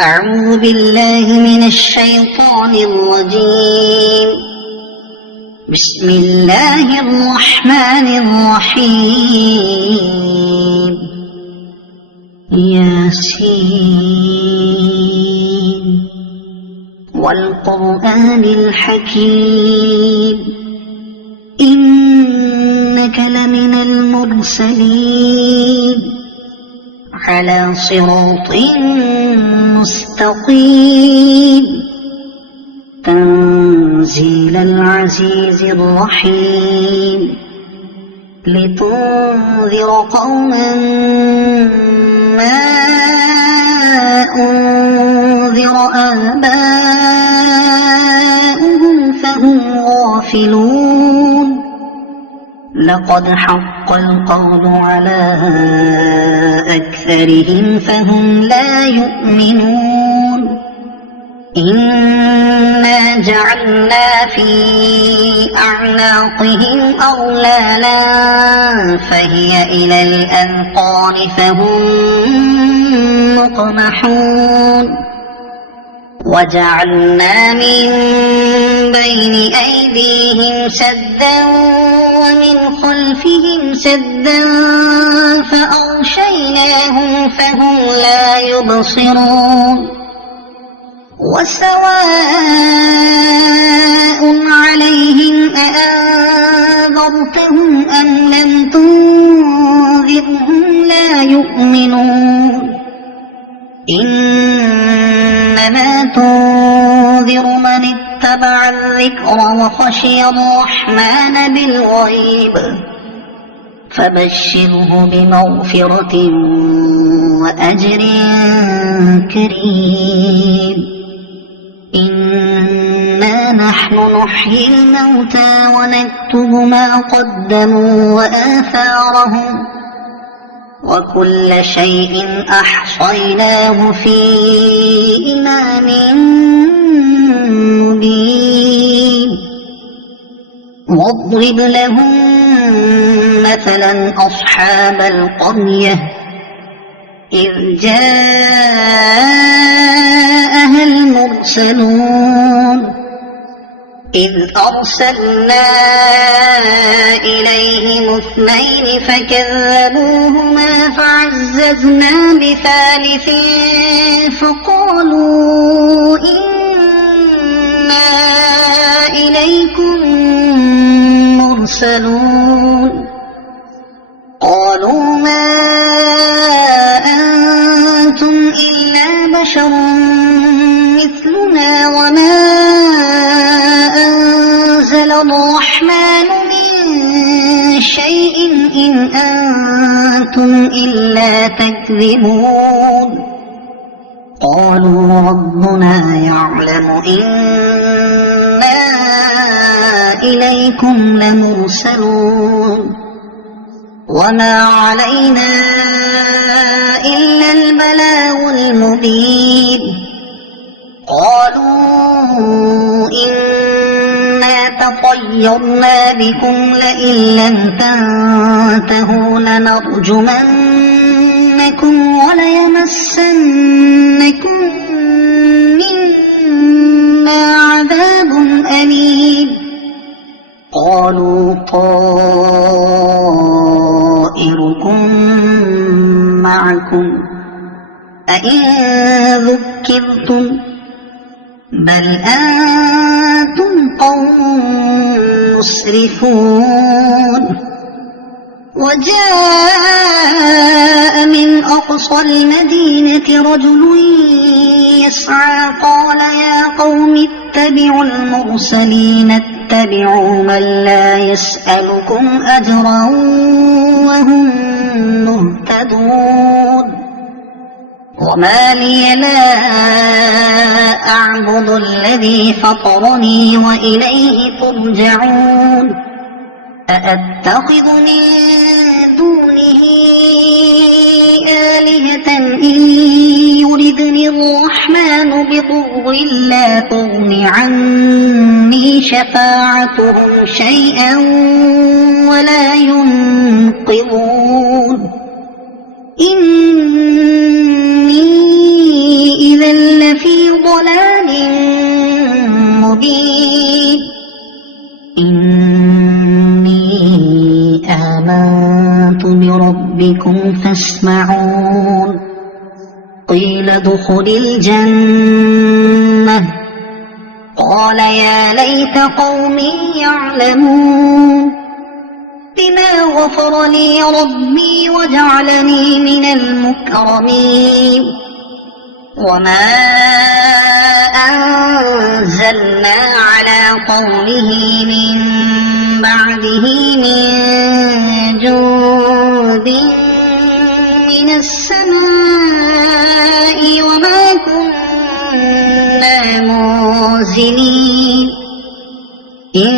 أعوذ بالله من الشيطان الرجيم. بسم الله الرحمن الرحيم. ياسين والقرآن الحكيم إنك لمن المرسلين على صراط مستقيم تنزيل العزيز الرحيم لتنذر قوما ما أنذر آباؤهم فهم غافلون. لقد حق القول على أكثرهم فهم لا يؤمنون. إنا جعلنا في أعناقهم أغلالا فهي إلى الأذقان فهم مقمحون. وجعلنا من بين أيديهم سدا ومن خلفهم سدا فأغشيناهم فهم لا يبصرون. وسواء عليهم أأنذرتهم أم لم تنذرهم لا يؤمنون. إنما تنذر من اتبع الذكر وخشي الرحمن بالغيب فبشره بمغفرة وأجر كريم. إنا نحن نحيي الموتى ونكتب ما قدموا وآثارهم وكل شيء أحصيناه في إمام مبين. واضرب لهم مثلا أصحاب القرية إذ جاءها المرسلون إذ أرسلنا إليهم اثنين فكذبوهما فعززنا بثالث فقالوا إنا إليكم مرسلون. قالوا ما أنتم إلا بشر مثلنا وما أنزل الرحمن من شيء إن أنتم إلا تكذبون. قالوا ربنا يعلم إنا إليكم لمرسلون وما علينا إلا البلاغ المبين. قالوا إنا تطيرنا بكم لئن لم تنتهوا لنرجمنكم وليمسنكم منا عذاب أليم. قالوا طائركم معكم أئن ذكرتم بل أنتم قوم مسرفون. وجاء من أقصى المدينة رجل يسعى قال يا قوم اتبعوا المرسلين اتبعوا من لا يسألكم أجرا وهم مهتدون. وما لي لا أعبد الذي فطرني وإليه ترجعون. أأتخذ من دونه آلهة إن يردني الرحمن بضر لا تغن عني شفاعتهم شيئا ولا ينقذون. إني إذا ربكم فاسمعون قيل ادخل الجنة قال يا ليت قومي يعلمون بما غفر لي ربي وجعلني من المكرمين وما أنزلنا على قومه من بعده من جند من السماء وما كنا منزلين إن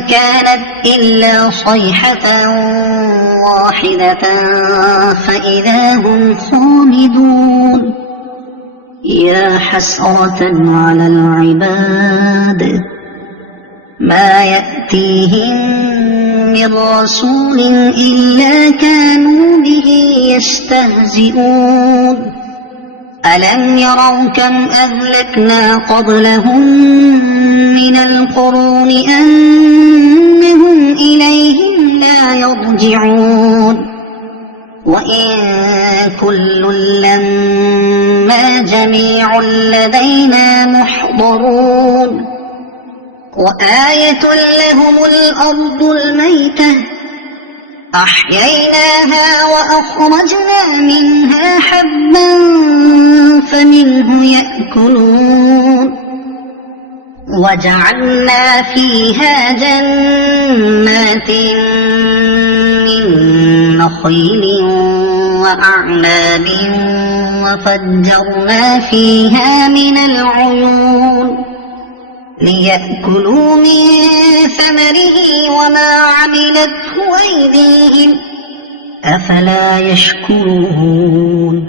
كانت إلا صيحة واحدة فإذا هم خامدون يا حسرة على العباد ما يأتيهم من رسول إلا كانوا به يستهزئون ألم يروا كم أهلكنا قبلهم من القرون أنهم إليهم لا يرجعون وإن كل لما جميع لدينا محضرون وآية لهم الأرض الميتة أحييناها وأخرجنا منها حبا فمنه يأكلون وجعلنا فيها جنات من نخيل وأعناب وفجرنا فيها من العيون ليأكلوا من ثمره وما عملته أيديهم أفلا يشكرون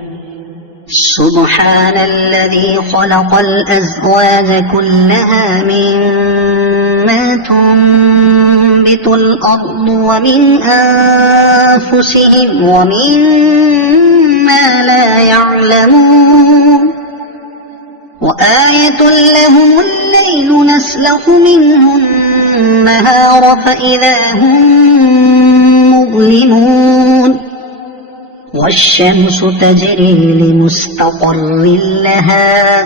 سبحان الذي خلق الأزواج كلها مما تنبت الأرض ومن أنفسهم ومما لا يعلمون وآية لهم الليل نسلخ منه النهار فإذا هم مظلمون والشمس تجري لمستقر لها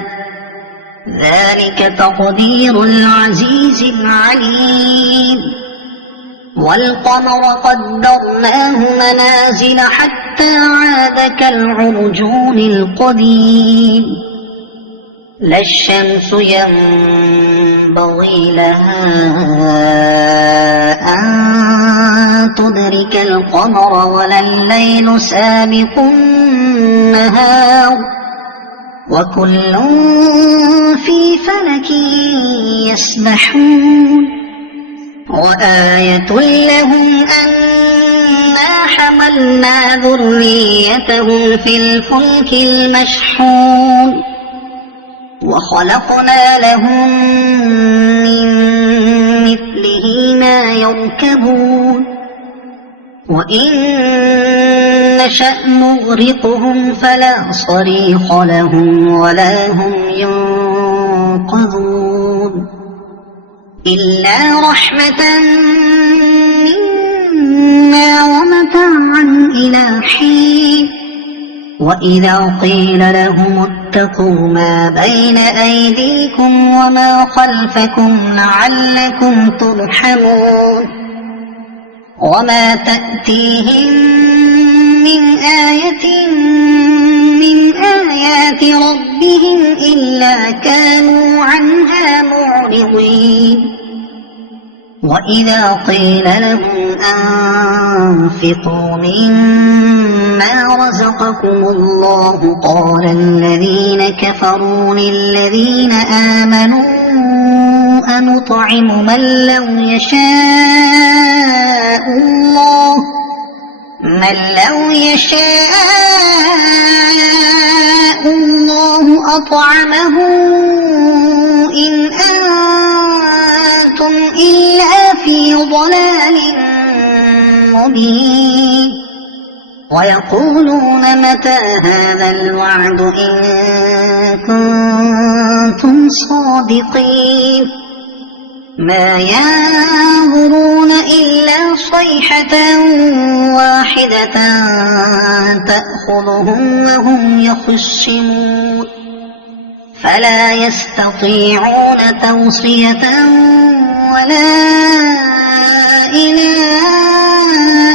ذلك تقدير العزيز العليم والقمر قدرناه منازل حتى عاد كالعرجون القديم لا الشمس ينبغي لها أن تدرك القمر ولا الليل سابق النهار وكل في فلك يسبحون وآية لهم أنا حملنا ذريتهم في الفلك المشحون وخلقنا لهم من مثله ما يركبون وإن نشأ نغرقهم فلا صريخ لهم ولا هم ينقذون إلا رحمة منا ومتاعا إلى حين وإذا قيل لهم اتقوا ما بين أيديكم وما خلفكم لعلكم ترحمون وما تأتيهم من آية من آيات ربهم إلا كانوا عنها معرضين وإذا قيل لهم أنفقوا مما رزقكم الله قال الذين كفروا للذين آمنوا أنطعم من لو يشاء الله أطعمه إن أنتم إلا في ضلال مبين ويقولون متى هذا الوعد إن كنتم صادقين ما ينظرون إلا صيحة واحدة تأخذهم وهم يخصمون فلا يستطيعون توصية ولا إلى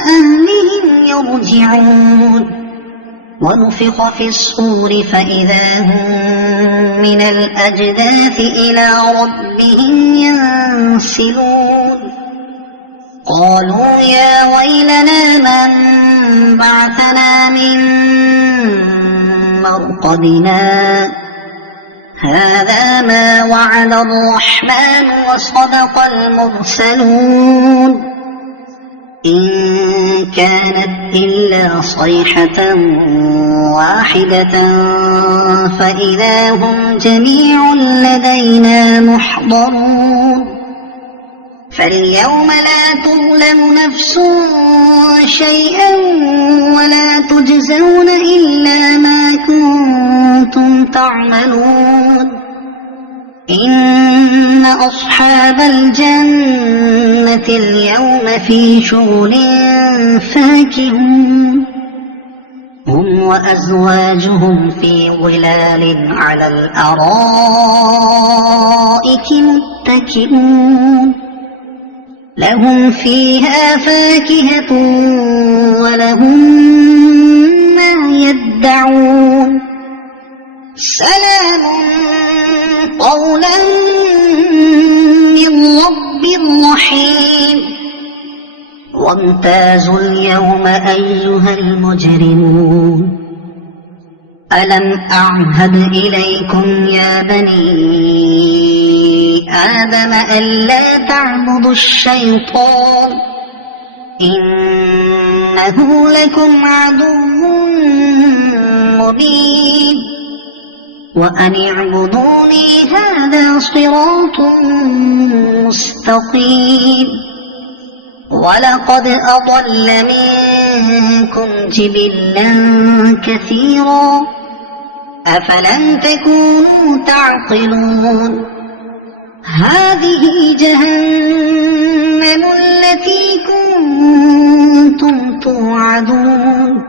أهلهم يرجعون ونفخ في الصور فإذا هم من الأجداث إلى ربهم ينسلون قالوا يا ويلنا من بعثنا من مرقدنا هذا ما وعد الرحمن وصدق المرسلون إن كانت إلا صيحة واحدة فإذا هم جميع لدينا محضرون فاليوم لا تظلم نفس شيئا ولا تجزون إلا ما كنتم تعملون إن أصحاب الجنة اليوم في شغل فاكهون هم وأزواجهم في ظلال على الأرائك متكئون لهم فيها فاكهة ولهم ما يدعون سلام قولا من رب رحيم وامتازوا اليوم أيها المجرمون ألم أعهد إليكم يا بني آدم ألا تعبدوا الشيطان إنه لكم عدو مبين وأن اعبدوني هذا صراط مستقيم ولقد أضل منكم جبلا كثيرا أفلم تكونوا تعقلون هذه جهنم التي كنتم توعدون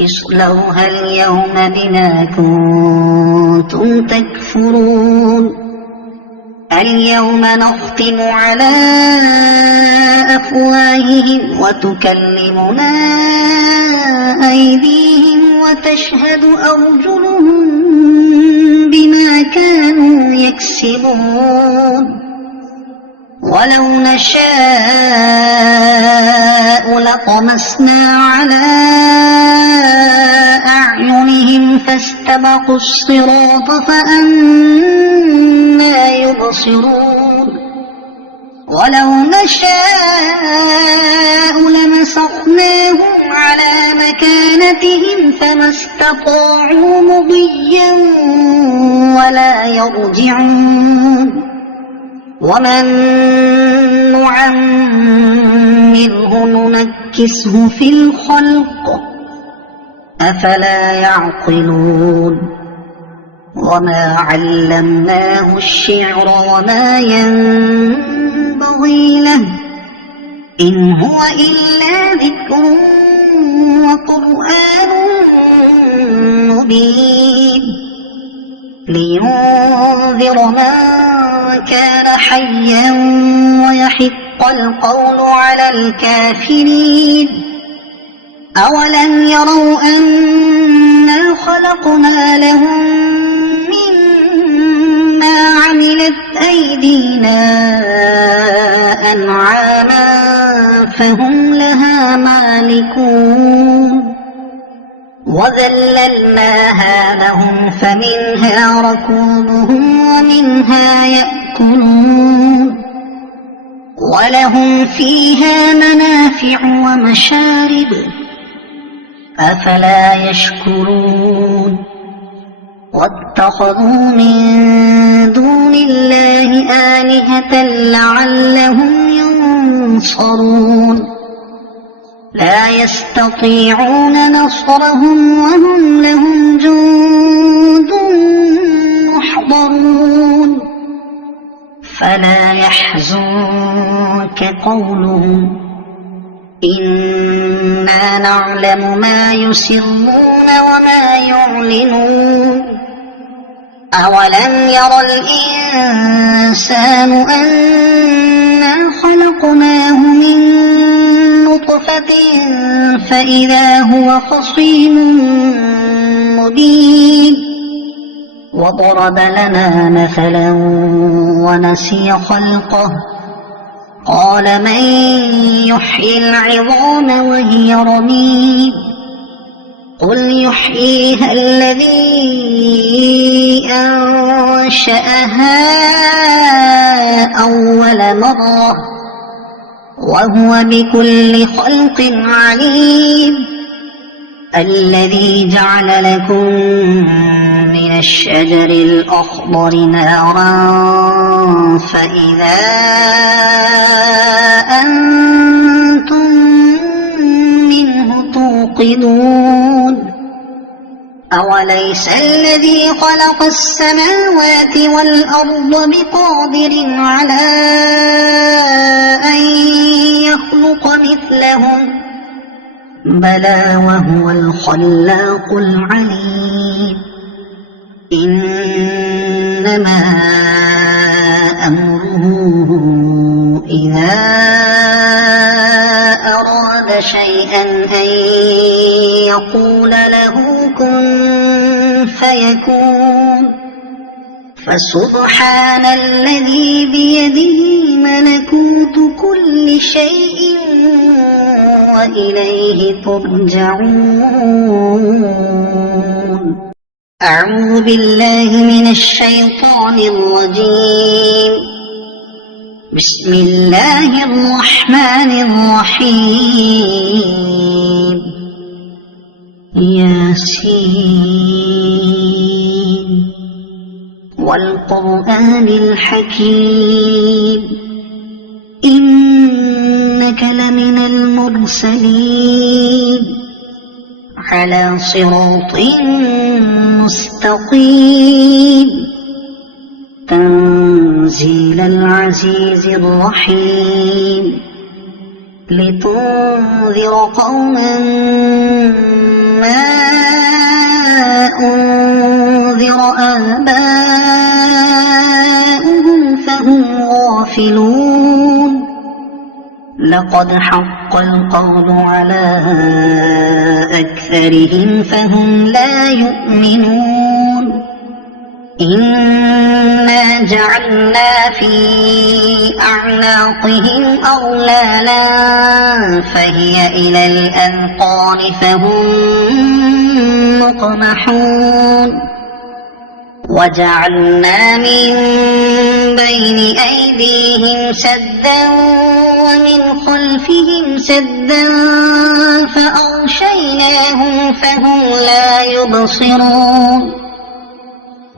اصلوها اليوم بما كنتم تكفرون اليوم نختم على أفواههم وتكلمنا أيديهم وتشهد أرجلهم بما كانوا يكسبون ولو نشاء لطمسنا على أعينهم فاستبقوا الصراط فأنى يبصرون ولو نشاء لمسخناهم على مكانتهم فما استطاعوا مضيا ولا يرجعون ومن نعمره ننكسه في الخلق أفلا يعقلون وما علمناه الشعر وما ينبغي له إن هو إلا ذكر وقرآن مبين لينذر من كان حيا ويحق القول على الكافرين أولم يروا أنا خلقنا لهم مما عملت أيدينا أنعاما فهم لها مالكون وذللناها لهم فمنها ركوبهم ومنها يأكلون ولهم فيها منافع ومشارب أفلا يشكرون واتخذوا من دون الله آلهة لعلهم ينصرون لا يستطيعون نصرهم وهم لهم جند محضرون فلا يحزنك قولهم إنا نعلم ما يسرون وما يعلنون أولم ير الإنسان أنا خلقناه من نطفة فإذا هو خصيم مبين وضرب لنا مثلا ونسي خلقه قال من يحيي العظام وهي رميم قل يحييها الذي أنشأها أول مرة وهو بكل خلق عليم الذي جعل لكم من الشجر الأخضر نارا فإذا أنتم منه توقدون أوليس الذي خلق السماوات والأرض بقادر على أن يخلق مثلهم بلى وهو الخلاق العليم إنما أمره إذا أراد شيئا أن يقول له كن فيكون فسبحان الذي بيده ملكوت كل شيء وإليه ترجعون أعوذ بالله من الشيطان الرجيم بسم الله الرحمن الرحيم ياسين والقرآن الحكيم إنك لمن المرسلين على صراط مستقيم تنزيل العزيز الرحيم لتنذر قوما ما أنذر آباؤهم فهم غافلون لقد حق القول على أكثرهم فهم لا يؤمنون إنا جعلنا في أعناقهم أغلالا فهي إلى الأذقان فهم مقمحون وجعلنا من بين أيديهم سدا ومن خلفهم سدا فأغشيناهم فهم لا يبصرون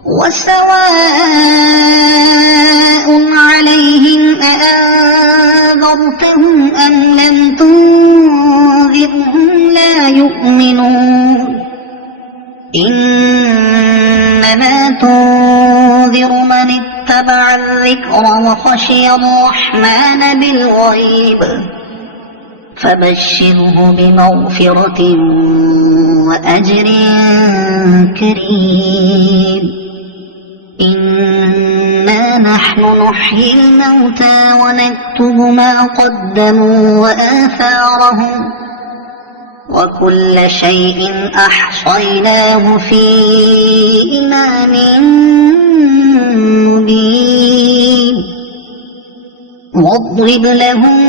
وسواء عليهم أأنذرتهم أم لم تنذرهم لا يؤمنون إنما تنذر من اتبع الذكر وخشي الرحمن بالغيب فبشره بمغفرة وأجر كريم إنا نحن نحيي الموتى ونكتب ما قدموا وآثارهم وكل شيء أحصيناه في إمام مبين واضرب لهم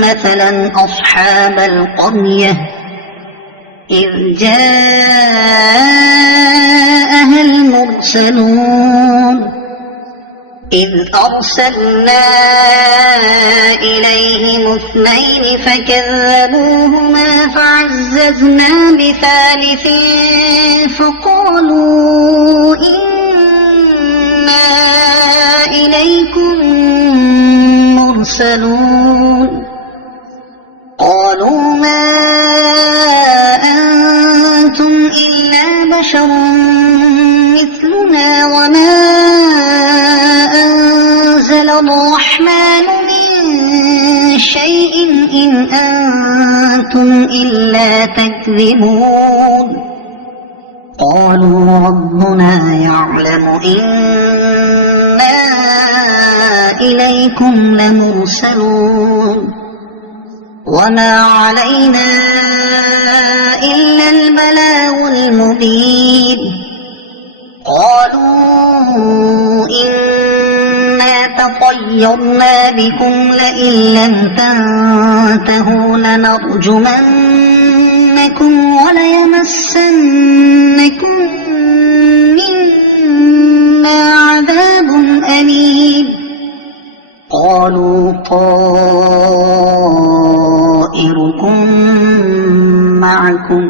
مثلا أصحاب القرية إذ جاءها المرسلون إذ أرسلنا إليهم اثنين فكذبوهما فعززنا بثالث فقالوا إنا إليكم مرسلون قالوا ما أنتم إلا بشر مثلنا وما أنتم إلا تكذبون قالوا ربنا يعلم إنا إليكم لمرسلون وما علينا إلا البلاغ المبين قالوا إنا تطيرنا بكم لئن لم تنتهوا لنرجمنكم وليمسنكم منا عذاب أليم قالوا طائركم معكم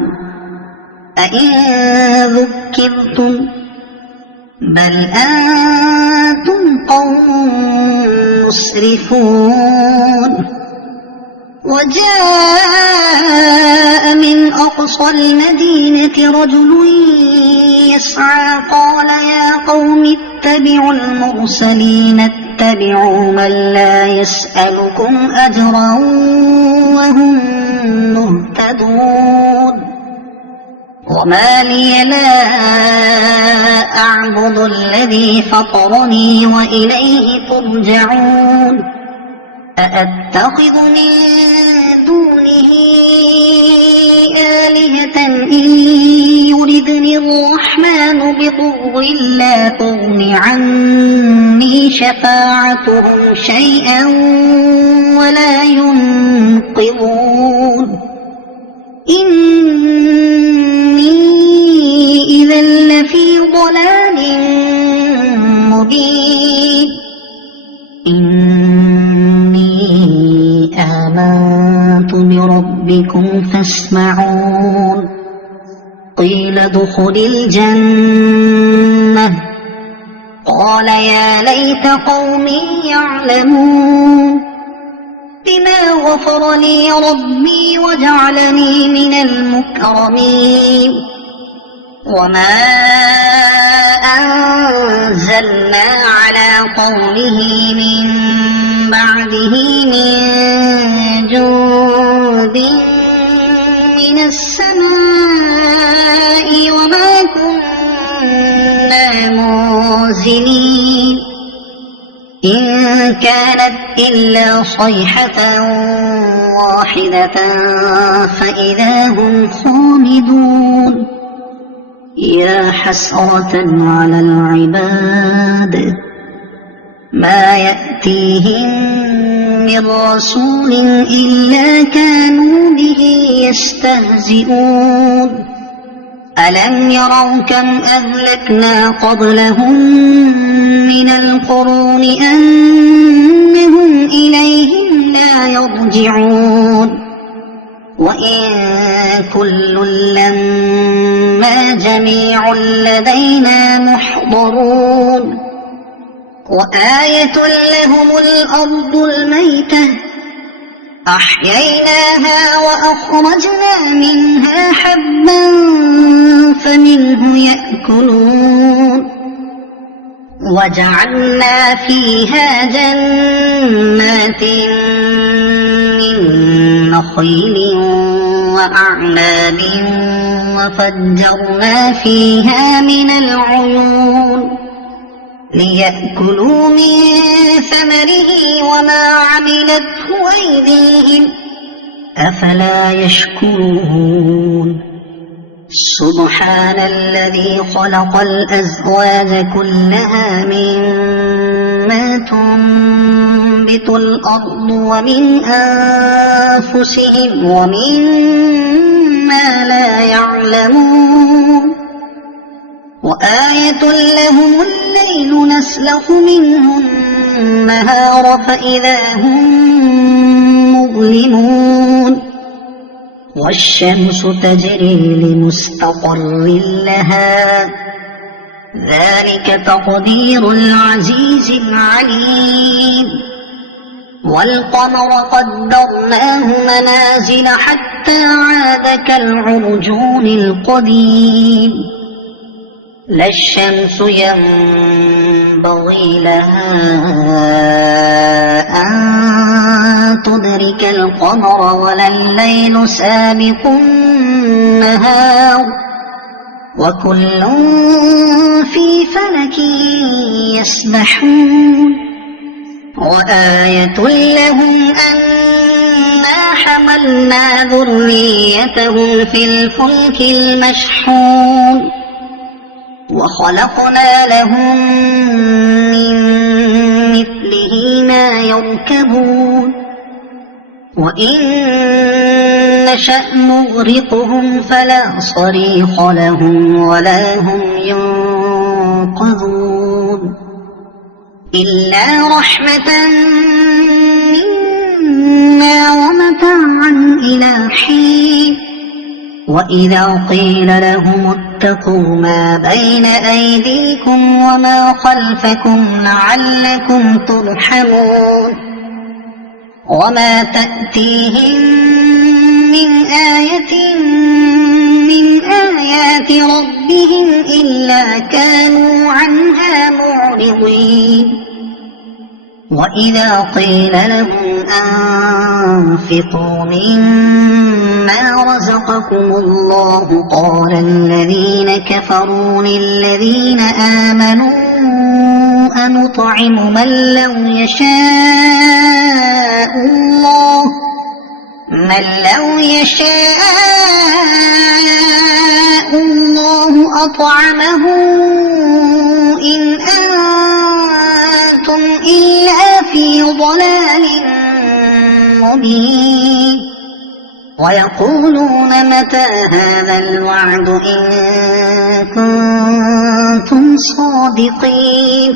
أئن ذكرتم بل أنتم قوم مسرفون وجاء من أقصى المدينة رجل يسعى قال يا قوم اتبعوا المرسلين اتبعوا من لا يسألكم أجرا وهم مهتدون وما لي لا أعبد الذي فطرني وإليه ترجعون أأتخذ من دونه آلهة إن يردني الرحمن بضر لا تغن عني شفاعتهم شيئا ولا ينقذون إني إذا لفي ضلال مبين إني آمنت بربكم فاسمعون قيل ادخل الجنة قال يا ليت قومي يعلمون بما غفر لي ربي وجعلني من المكرمين وما أنزلنا على قومه من بعده من جند من السماء وما كنا منزلين إن كانت إلا صيحة واحدة فإذا هم خامدون يا حسرة على العباد ما يأتيهم من رسول إلا كانوا به يستهزئون ألم يروا كم أهلكنا قبلهم من القرون أنهم إليهم لا يرجعون وإن كل لما جميع لدينا محضرون وآية لهم الأرض الميتة أحييناها وأخرجنا منها حبا فمنه يأكلون وجعلنا فيها جنات من نخيل وأعناب وفجرنا فيها من العيون ليأكلوا من ثمره وما عملته أيديهم أفلا يشكرون سبحان الذي خلق الأزواج كلها مما تنبت الأرض ومن أنفسهم ومما لا يعلمون وآية لهم الليل نسلخ منه النهار فإذا هم مظلمون والشمس تجري لمستقر لها ذلك تقدير العزيز العليم والقمر قدرناه منازل حتى عاد كالعرجون القديم لا الشمس ينبغي لها أن تدرك القمر ولا الليل سابق النهار وكل في فلك يسبحون وآية لهم أنا حملنا ذريتهم في الفلك المشحون وخلقنا لهم من مثله ما يركبون وإن نشأ نغرقهم فلا صريخ لهم ولا هم ينقذون إلا رحمة منا ومتاعا إلى حين وإذا قيل لهم اتقوا ما بين أيديكم وما خلفكم لعلكم ترحمون وما تأتيهم من آية من آيات ربهم إلا كانوا عنها معرضين وإذا قيل لهم أنفقوا مما رزقكم الله قال الذين كفروا للذين آمنوا أنطعم من لو يشاء الله أطعمه إن أنتم إلا في ضلال مبين ويقولون متى هذا الوعد إن كنتم صادقين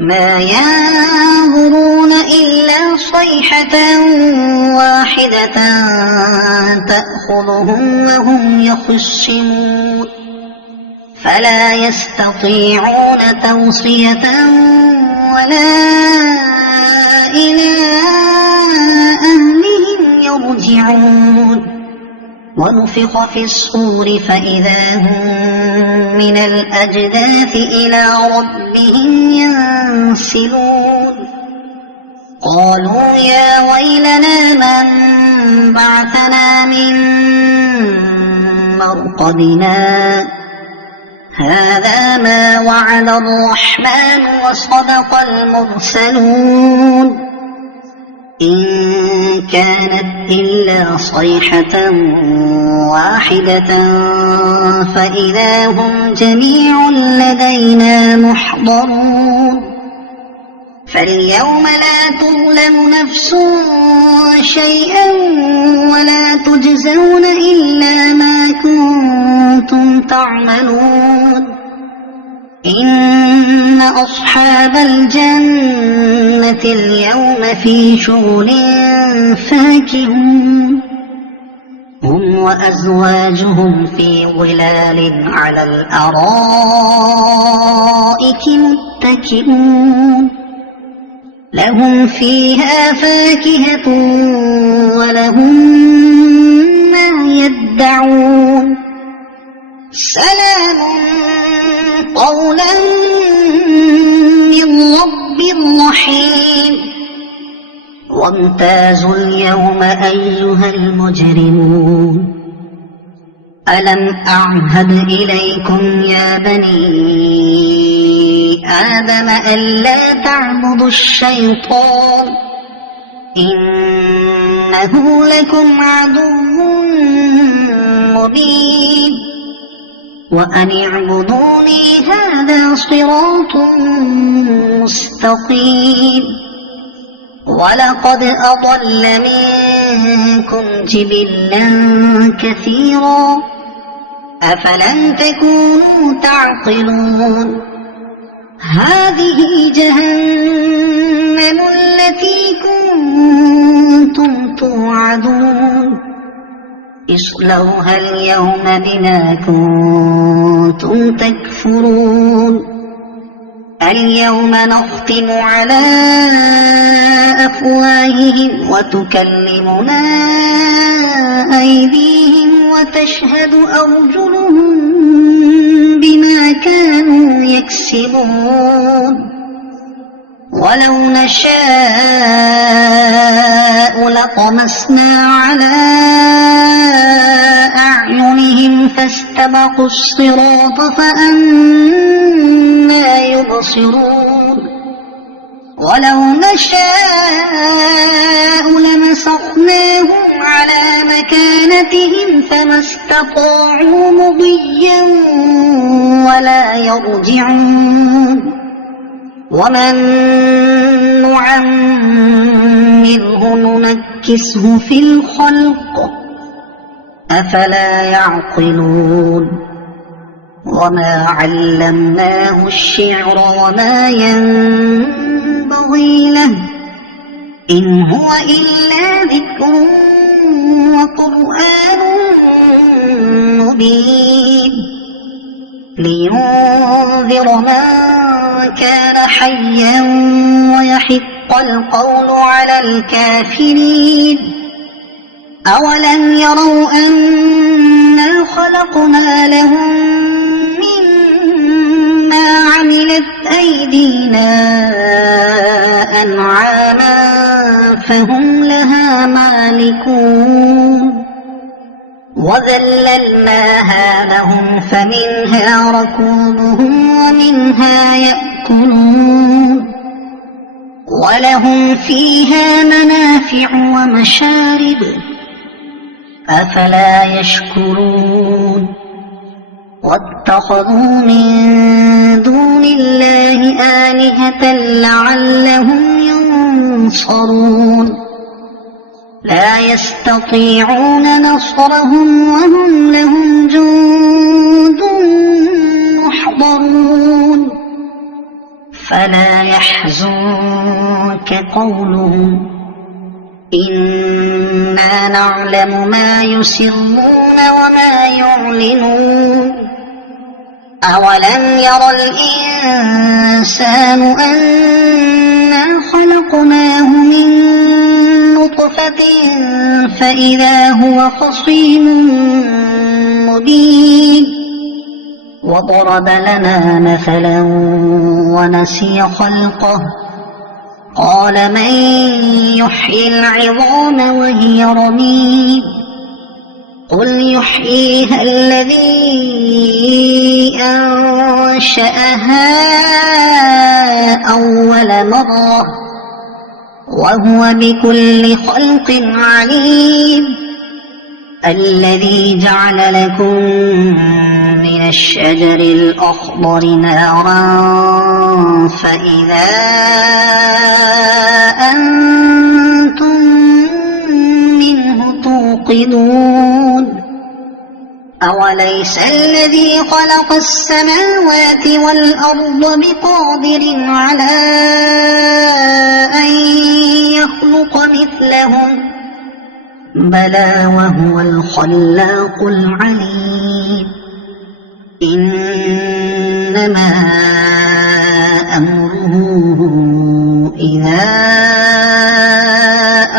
ما ينظرون إلا صيحة واحدة تأخذهم وهم يخصمون فلا يستطيعون توصية ولا إلى أهلهم يرجعون ونفخ في الصور فإذا هم من الأجداث إلى ربهم ينسلون قالوا يا ويلنا من بعثنا من مرقدنا هذا ما وعد الرحمن وصدق المرسلون إن كانت إلا صيحة واحدة فإذا هم جميع لدينا محضرون فاليوم لا تظلم نفس شيئا ولا تجزون إلا ما كنتم تعملون إن أصحاب الجنة اليوم في شغل فاكهون هم وأزواجهم في ظلال على الأرائك متكئون لهم فيها فاكهة ولهم ما يدعون سلام قولا من رب رحيم وامتازوا اليوم أيها المجرمون ألم أعهد إليكم يا بني آدم ألا تعبدوا الشيطان إنه لكم عدو مبين وأن اعبدوني هذا صراط مستقيم ولقد أضل منكم جبلا كثيرا أفلم تكونوا تعقلون هذه جهنم التي كنتم توعدون اصلوها اليوم بما كنتم تكفرون اليوم نختم على أفواههم وتكلمنا أيديهم وتشهد أرجلهم بما كانوا يكسبون ولو نشاء لطمسنا على أعينهم فاستبقوا الصراط فأنى يبصرون ولو نشاء لمسخناهم على مكانتهم فما استطاعوا مضيا ولا يرجعون ومن نعمره ننكسه في الخلق أفلا يعقلون وما علمناه الشعر وما ينبغي له إن هو إلا ذكر وقرآن مبين لينذر من كان حيا ويحق القول على الكافرين أولم يروا أنا خلقنا لهم مما عملت أيدينا أنعاما فهم لها مالكون وذللناها لهم فمنها ركوبهم ومنها يأكلون ولهم فيها منافع ومشارب أفلا يشكرون واتخذوا من دون الله آلهة لعلهم ينصرون لا يستطيعون نصرهم وهم لهم جند محضرون فلا يحزنك قولهم إنا نعلم ما يسرون وما يعلنون أولم ير الإنسان أنا خلقناه من نطفة فإذا هو خصيم مبين وضرب لنا مثلا ونسي خلقه قال من يحيي العظام وهي رميم قل يحييها الذي أنشأها أول مرة وهو بكل خلق عليم الذي جعل لكم من الشجر الأخضر نارا فإذا أنتم منه توقدون أوليس الذي خلق السماوات والأرض بقادر على أن يخلق مثلهم بلى وهو الخلاق العليم إنما أمره إذا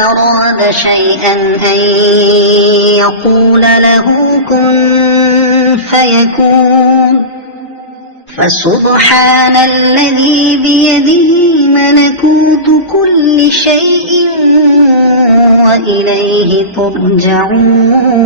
أراد شيئا أن يقول له كن فيكون فسبحان الذي بيده ملكوت كل شيء وإليه ترجعون